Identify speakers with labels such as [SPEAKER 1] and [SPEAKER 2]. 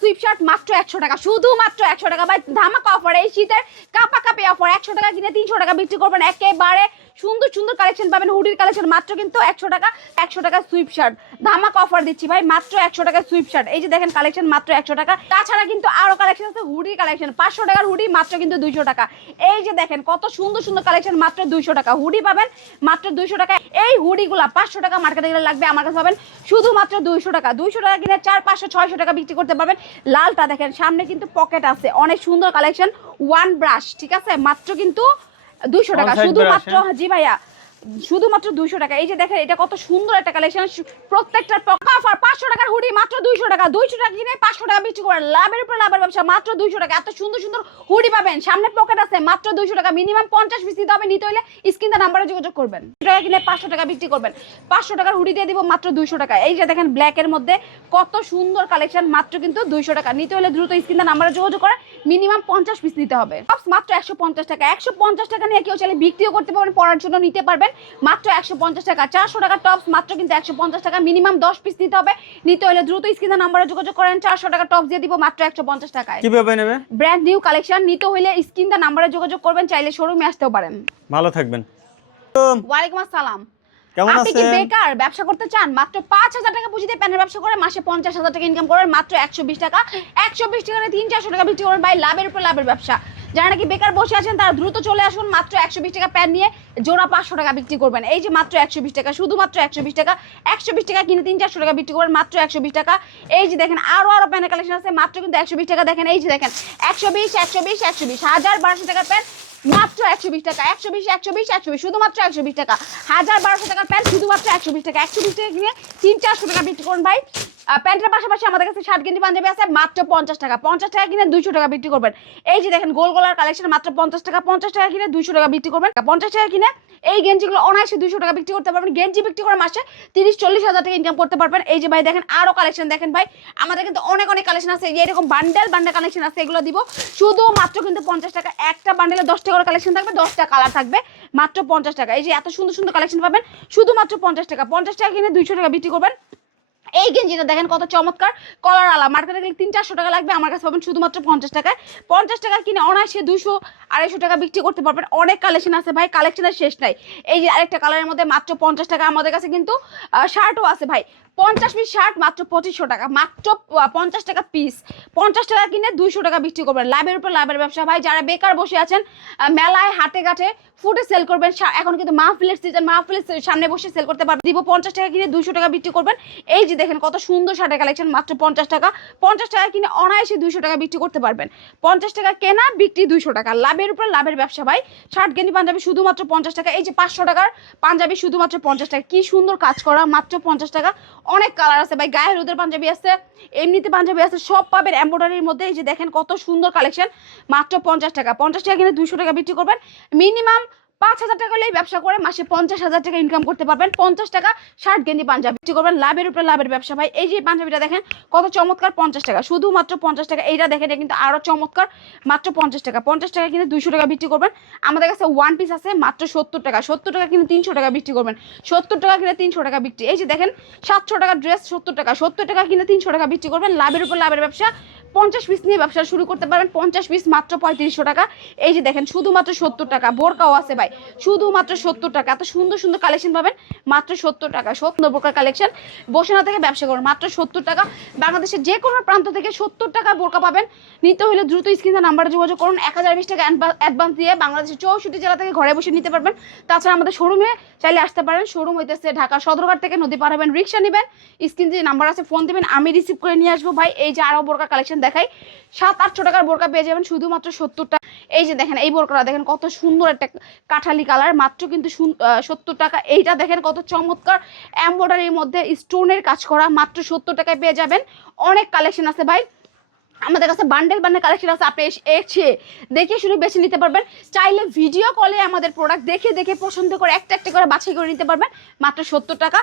[SPEAKER 1] Sweep shirt মাত্র একশো টাকা। শুধুমাত্র একশো টাকা। ভাই, ধামাকা অফার এই শীতের কাপা কাপে অফার একশো টাকা কিনে তিনশো টাকা বিক্রি করবেন। একেবারে সুন্দর সুন্দর কালেকশন পাবেন। হুডির কালেকশন মাত্র কিন্তু একশো টাকা একশো টাকা সুইপ শার্ট ধামাকা অফার দিচ্ছি ভাই, মাত্র একশো টাকা সুইপ শার্ট এই যে দেখেন কালেকশন মাত্র একশো টাকা। তাছাড়া কিন্তু আরও কালেকশন আছে, হুডির কালেকশন পাঁচশো টাকার হুডি মাত্র কিন্তু দুইশো টাকা। এই যে দেখেন, কত সুন্দর সুন্দর কালেকশন মাত্র দুইশো টাকা। হুডি পাবেন মাত্র দুইশো টাকা। এই হুডিগুলা পাঁচশো টাকা মার্কেটে গেলে লাগবে, আমার কাছে পাবেন শুধুমাত্র দুইশো টাকা। দুইশো টাকা কিনে চার, পাঁচশো, ছয়শো টাকা বিক্রি করতে পারবেন। লালটা দেখেন সামনে কিন্তু পকেট আছে। অনেক সুন্দর কালেকশন ওয়ান ব্রাশ ঠিক আছে? মাত্র কিন্তু দুইশো টাকা। শুধুমাত্র
[SPEAKER 2] হ্যাঁ?
[SPEAKER 1] জি ভাইয়া শুধুমাত্র দুইশো টাকা। এই যে দেখেন, এটা কত সুন্দর একটা কালেকশন প্রত্যেকটার অফার পাঁচশো টাকার হুডি, মাত্র দুইশো টাকা। দুইশো টাকা কিনে পাঁচশো টাকা বিক্রি করেন। লাভের উপর লাভের ব্যবসা, মাত্র দুইশো টাকা। এত সুন্দর সুন্দর হুডি পাবেন। সামনে পকেট আছে, মাত্র দুইশো টাকা। মিনিমাম পঞ্চাশ পিস দিতে হবে। নিতে হলে স্ক্রিনটা নাম্বারে যোগাযোগ করবেন। টাকা কিনে পাঁচশো টাকা বিক্রি করবেন। পাঁচশো টাকার হুডি দিয়ে দিব মাত্র দুইশো টাকা। এই যে দেখেন ব্ল্যাকের মধ্যে কত সুন্দর কালেকশন মাত্র কিন্তু দুইশো টাকা। নিতে হলে দ্রুত স্ক্রিনটা নাম্বারে যোগাযোগ করে মিনিমাম পঞ্চাশ পিস নিতে হবে। টপস মাত্র একশো পঞ্চাশ টাকা। একশো পঞ্চাশ টাকা নিয়ে কেউ চাইলে বিক্রিও করতে পারবেন পড়ার জন্য নিতে পারবেন। মাত্র একশো পঞ্চাশ টাকা। চারশো টাকা টপস মাত্র কিন্তু একশো পঞ্চাশ টাকা। মিনিমাম দশ পিস নিতে হবে। নিতে হলে দ্রুত স্ক্রিনের নাম্বারে যোগাযোগ করেন। চারশো টাকা টপস দিয়ে দিব মাত্র একশো পঞ্চাশ টাকায়।
[SPEAKER 2] কীভাবে নেবে?
[SPEAKER 1] ব্র্যান্ড নিউ কালেকশন নিতে হলে স্ক্রিনটা নাম্বারে যোগাযোগ করবেন চাইলে শোরুমে আসতেও পারেন।
[SPEAKER 2] ভালো থাকবেন।
[SPEAKER 1] ওয়ালাইকুম আসসালাম।
[SPEAKER 2] কেমন
[SPEAKER 1] আপনি কি বেকার? ব্যবসা করতে চান? মাত্র পাঁচ হাজার টাকা পুঁজিতে প্যানের ব্যবসা করে মাসে পঞ্চাশ হাজার টাকা ইনকাম করেন মাত্র একশো বিশ টাকা। একশো বিশ টাকা তিন চারশো টাকা বিক্রি করেন ভাই লাভের উপর লাভের ব্যবসা। যারা নাকি বেকার বসে আছেন তারা দ্রুত চলে আসুন মাত্র একশো বিশ টাকা প্যান নিয়ে জোড়া পাঁচশো টাকা বিক্রি করবেন এই যে মাত্র একশো বিশ টাকা শুধুমাত্র একশো বিশ টাকা একশো বিশ টাকা কিনে তিন চারশো টাকা বিক্রি করেন মাত্র একশো বিশ টাকা এই যে দেখেন আরও আরও প্যানের কালেকশন আছে মাত্র কিন্তু একশো বিশ টাকা দেখেন এই যে দেখেন একশো বিশ একশো বিশ একশো বিশ হাজার বারোশো টাকার প্যান মাত্র একশো বিশ টাকা একশো বিশ একশো বিশ একশো বিশ শুধুমাত্র একশো বিশ টাকা হাজার বারোশো টাকার প্যান্ট শুধুমাত্র একশো বিশ টাকা একশো বিশ টাকা কিনে তিন চারশো টাকা বিক্রি করুন ভাই প্যান্টের পাশাপাশি আমাদের কাছে শার্ট গেঞ্জি পাঞ্জাবি আছে, মাত্র পঞ্চাশ টাকা। পঞ্চাশ টাকা কিনে দুইশো টাকা বিক্রি করবেন। এই যে দেখেন, গোল গোলার কালেকশন মাত্র পঞ্চাশ টাকা পঞ্চাশ টাকা কিনে দুইশো টাকা বিক্রি করবেন। পঞ্চাশ টাকা কিনে এই গেঞ্জিগুলো অনায়াসে দুইশো টাকা বিক্রি করতে পারবেন। গেঞ্জি বিক্রি করে মাসে তিরিশ, চল্লিশ হাজার টাকা ইনকাম করতে পারবেন। এই যে ভাই দেখেন, আরও কালেকশন দেখেন ভাই। আমাদের কিন্তু অনেক অনেক কালেকশন আছে। এরকম বান্ডেল বান্ডেল কালেকশন আছে, এগুলো দিব। শুধু মাত্র কিন্তু পঞ্চাশ টাকা। একটা বান্ডেলে দশ করে কালেকশন থাকবে, দশটা কালার থাকবে, মাত্র পঞ্চাশ টাকা। এই যে এত সুন্দর সুন্দর কালেকশন পাবেন। শুধুমাত্র পঞ্চাশ টাকা। পঞ্চাশ টাকা কিনে দুইশো টাকা বিক্রি করবেন। এই গেঞ্জিটা দেখেন কত চমৎকার কলার আলা। মার্কেটে গেলে তিন, চারশো টাকা লাগবে, আমার কাছে পাবেন শুধুমাত্র পঞ্চাশ টাকায়। পঞ্চাশ টাকা কিনে অনায়াসে দুশো আড়াইশো টাকা বিক্রি করতে পারবেন। অনেক কালেকশন আছে ভাই কালেকশনের শেষ নাই। এই যে আরেকটা কালারের মধ্যে মাত্র পঞ্চাশ টাকা আমাদের কাছে কিন্তু শার্টও আছে ভাই। পঞ্চাশ পিস শার্ট মাত্র পঁচিশশো টাকা, মাত্র পঞ্চাশ টাকা পিস পঞ্চাশ টাকা কিনে দুইশো টাকা বিক্রি করবেন। লাভের উপর লাভের ব্যবসা। ভাই, যারা বেকার বসে আছেন মেলায়, হাটে, ঘাটে ফুটে সেল করবেন। এখন কিন্তু মাহফিলের সিজন মাহফিলের সামনে বসে সেল করতে পারবেন। দিব পঞ্চাশ টাকা কিনে দুইশো টাকা বিক্রি করবেন। এই যে দেখেন কত সুন্দর শার্টের কালেকশন মাত্র পঞ্চাশ টাকা। পঞ্চাশ টাকা কিনে অনায়াসে দুইশো টাকা বিক্রি করতে পারবেন। পঞ্চাশ টাকা কেনা, বিক্রি দুইশো টাকা। লাভের উপর লাভের ব্যবসা, ভাই। শার্ট গেঞ্জি পাঞ্জাবি শুধুমাত্র পঞ্চাশ টাকা। এই যে পাঁচশো টাকার পাঞ্জাবি শুধুমাত্র পঞ্চাশ টাকা। কি সুন্দর কাজ করা, মাত্র পঞ্চাশ টাকা। অনেক কালার আছে। ভাই গায়ে হলুদের পাঞ্জাবি আছে, এমনিতে পাঞ্জাবি আছে, সব পাবেন এম্ব্রয়ডারির মধ্যে। এই যে দেখেন কত সুন্দর কালেকশন মাত্র পঞ্চাশ টাকা। পঞ্চাশ টাকা কিনে দুশো টাকা বিক্রি করবেন। মিনিমাম পাঁচ হাজার টাকা হলেই ব্যবসা করে, মাসে পঞ্চাশ হাজার টাকা ইনকাম করতে পারবেন। পঞ্চাশ টাকা শার্ট গেঞ্জি, পাঞ্জাবি। বিক্রি করবেন লাভের উপরে লাভের ব্যবসা। ভাই, এই যে পাঞ্জাবিটা দেখেন, কত চমৎকার পঞ্চাশ টাকা। শুধুমাত্র পঞ্চাশ টাকা, এইটা দেখেন কিন্তু আরও চমৎকার, মাত্র পঞ্চাশ টাকা। পঞ্চাশ টাকা কিনে দুইশো টাকা বিক্রি করবেন। আমাদের কাছে ওয়ান পিস আছে, মাত্র সত্তর টাকা। সত্তর টাকা কিনে তিনশো টাকা বিক্রি করবেন। সত্তর টাকা কিনে তিনশো টাকা বিক্রি। এই যে দেখেন, সাতশো টাকা ড্রেস সত্তর টাকা। সত্তর টাকা কিনে তিনশো টাকা বিক্রি করবেন। লাভের উপর লাভের ব্যবসা। পঞ্চাশ পিস নিয়ে ব্যবসা শুরু করতে পারেন, পঞ্চাশ পিস মাত্র পঁয়ত্রিশশো টাকা। এই যে দেখেন, শুধুমাত্র সত্তর টাকা, বোরকাও আছে ভাই, শুধুমাত্র সত্তর টাকা। এত সুন্দর সুন্দর কালেকশন পাবেন, মাত্র সত্তর টাকা, সত্তর প্রকার কালেকশন বসে না থেকে ব্যবসা করুন, মাত্র সত্তর টাকা। বাংলাদেশের যে কোনো প্রান্ত থেকে সত্তর টাকা বোরকা পাবেন। নিতে হলে দ্রুত স্ক্রিনে নাম্বারে যোগাযোগ করুন, এক হাজার বিশ টাকা অ্যাডভান্স দিয়ে বাংলাদেশের চৌষট্টি জেলা থেকে ঘরে বসে নিতে পারবেন। তাছাড়া আমাদের শোরুমে চাইলে আসতে পারেন। শোরুম হইতেছে ঢাকা সদরঘাট থেকে নদী পার হবেন, রিক্সা নেবেন। স্ক্রিন যে নাম্বার আছে ফোন দেবেন, আমি রিসিভ করে নিয়ে আসব ভাই। এই যে আরও বোরকা কালেকশন দেখাই। সাত, আটশো টাকার বোরকা পেয়ে যাবেন শুধুমাত্র সত্তর টাকা এই যে দেখেন, এই বোরকাটা দেখেন, কত সুন্দর একটা কাঠালি কালার। মাত্র কিন্তু সত্তর টাকা। এইটা দেখেন, কত চমৎকার এম্ব্রয়ডারির মধ্যে স্টোনের কাজ করা। মাত্র সত্তর টাকায় পেয়ে যাবেন। অনেক কালেকশন আছে ভাই। আমাদের কাছে বান্ডেল বান্ডেল কালেকশন আছে। আপনি এসে দেখে শুনে বেছে নিতে পারবেন। চাইলে ভিডিও কলে আমাদের প্রোডাক্ট দেখে দেখে পছন্দ করে একটা একটা করে বাছাই করে নিতে পারবেন। মাত্র সত্তর টাকা।